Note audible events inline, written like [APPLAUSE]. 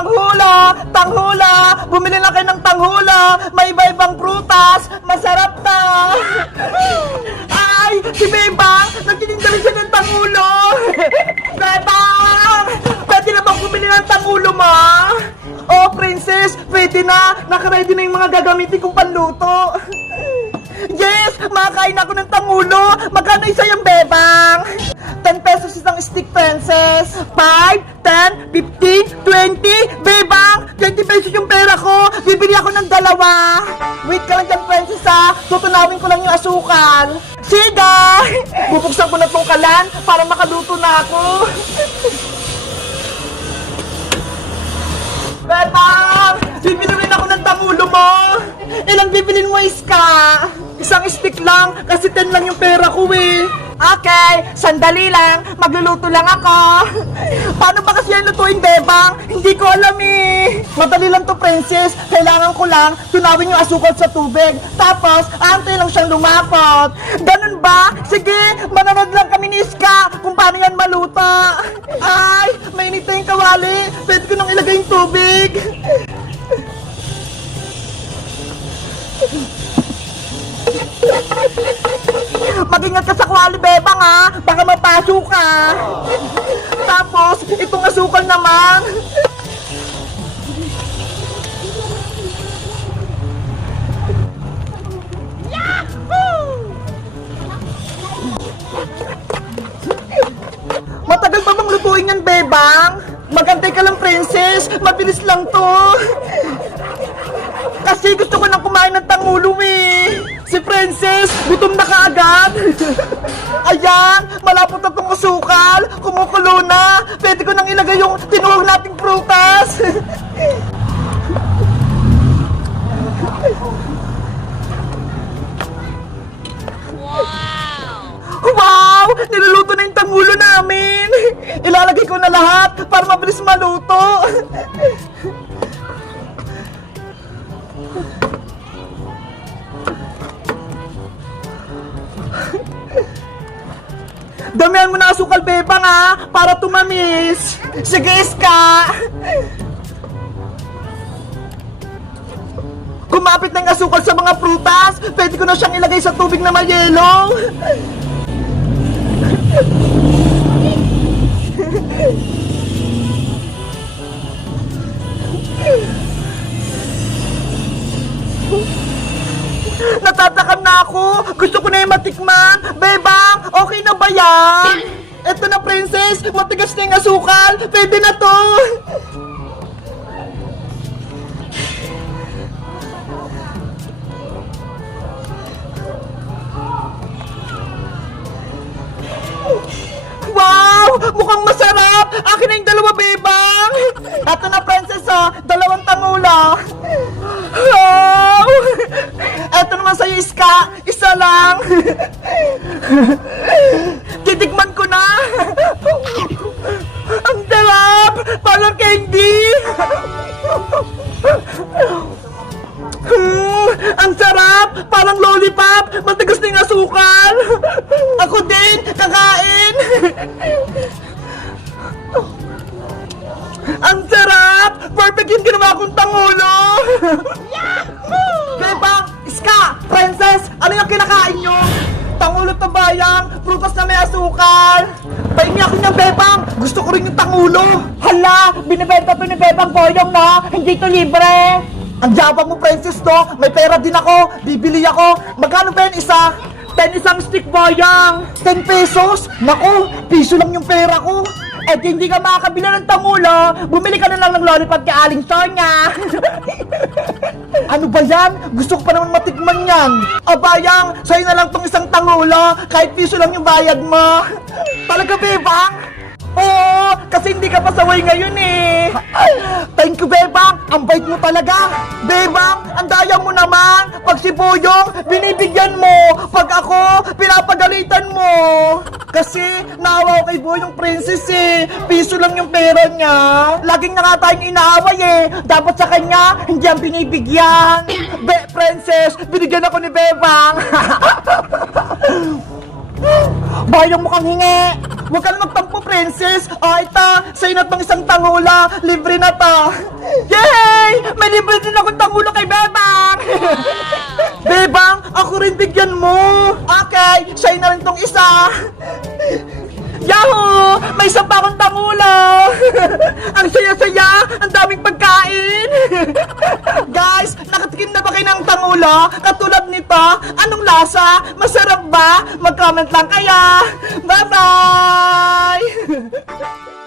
Tanghula! Tanghula! Bumili na kayo ng tanghula! May iba-ibang prutas! Masarap na! [LAUGHS] Ay! Si Bebang! Nagtitinda rin siya ng tanghulo! [LAUGHS] Bebang! Pwede na bang bumili ng tanghulo, ma? Oh, princess! Pwede na! Nakaready na yung mga gagamitin kong panluto! [LAUGHS] Yes! Makakain ako ng tangulo! Magkano isa yung bebang? 10 pesos isang stick, princess! 5, 10, 15, 20! Bebang! 20 pesos yung pera ko! Bibili ako ng dalawa! Wait ka lang dyan, princess ha! Tutunawin ko lang yung asukal! Siga! Bubuksan ko na tong kalan para makaluto na ako! Bebang! Bibili rin ako ng tangulo mo! Ilang bibilin mo, Iska? Isang stick lang, kasi 10 lang yung pera ko eh. Okay, sandali lang. Magluluto lang ako. [LAUGHS] Paano ba kasi yan lutuin, Bebang? Hindi ko alam eh. Madali lang to, princess. Kailangan ko lang tunawin yung asukal sa tubig. Tapos, antay lang siyang lumapot. Ganun ba? Sige, manonood lang kami ni Iska kung paano yan maluto. [LAUGHS] Ay, mainit na yung kawali. Pwede ko nang ilagay yung tubig. [LAUGHS] Mag-ingat ka sa kwali, bebang ha. Baka mapasok ka. Tapos, itong asukal naman. Matagal pa bang lutuin yan, bebang? Magantay ka lang, princess. Mabilis lang to. Kasi gusto ko nang kumain ng tangulo eh. Princess, gutom na kaagad. [LAUGHS] Ayan, malapot na tong usukal. Kumukulo na. Pwede ko nang ilagay yung tinuwag nating prutas. [LAUGHS] Wow! Niluluto na yung tangulo namin! Ilalagay ko na lahat para mabilis maluto! [LAUGHS] Damihan mo na asukal, bebang ha, para tumamis. Sige, Iska. Kumapit ng asukal sa mga prutas, pwede ko na siyang ilagay sa tubig na may yelo. Natatakam na ako! Gusto ko na yung matikman! Bebang! Okay na ba yan? Eto na, princess! Matigas na yung asukal! Pwede na to! Wow! Mukhang masarap! Akin na yung dalawa, bebang! Eto na, princess, oh! Dalawang tangula! Wow! Sa'yo, Iska! Isa lang! [LAUGHS] Titikman ko na! Ang sarap! Parang candy! Hmm, ang sarap! Parang lollipop! Matigas na yung asukal! Ako din! Kakain! Ang sarap! Perfect yung ginawa kong tangulo! Ano yung kinakain nyo? Tangulo to bayang! Prutas na may asukal! Pahingi ako niya, Bebang! Gusto ko rin yung tangulo! Hala! Binibenta to ni Bebang Boyong, no? Hindi to libre! Ang jabang mo, Princess, to! May pera din ako! Bibili ako! Magkano ba yan isa? 10 isang stick, Boyang! 10 pesos? Naku! Piso lang yung pera ko! Eh, di hindi ka makakabila ng tangulo, bumili ka na lang ng lollipop kay Aling Sonya. [LAUGHS] ano ba yan? Gusto ko pa naman matikman yan. Abayang, sa'yo na lang tong isang tangulo, kahit piso lang yung bayad mo. [LAUGHS] Talaga, Bebang? Oo, kasi hindi ka pasaway ngayon eh. Thank you, Bebang. Ang bait mo talaga. Bebang, ang daya mo naman. Pag si Boyong, binibigyan mo. Pag ako. Kasi naawa ko kay Boyong Princess eh. Piso lang yung pera niya. Laging na nga tayong inaaway eh. Dapat sa kanya, hindi ang binibigyan. [CLEARS THROAT] Be, Princess, binigyan ako ni Bebang. [LAUGHS] Bayang mukhang hingi! Huwag ka na magtampo, princess! Ah, ito! Sa'yo na tong isang tangula! Libre na to! [LAUGHS] Yay! May libre din akong tangula kay Bebang! [LAUGHS] Bebang, ako rin bigyan mo! Okay, sa'yo na rin tong isa! Yahoo! May isa pa akong tangula! [LAUGHS] ang saya-saya! Ang daming pagkain! [LAUGHS] Guys, nakatikim na ba kayo ng tangula? Katulad nito? Anong lasa? Masarap ba? Mag-comment lang kaya! Bye-bye! [LAUGHS]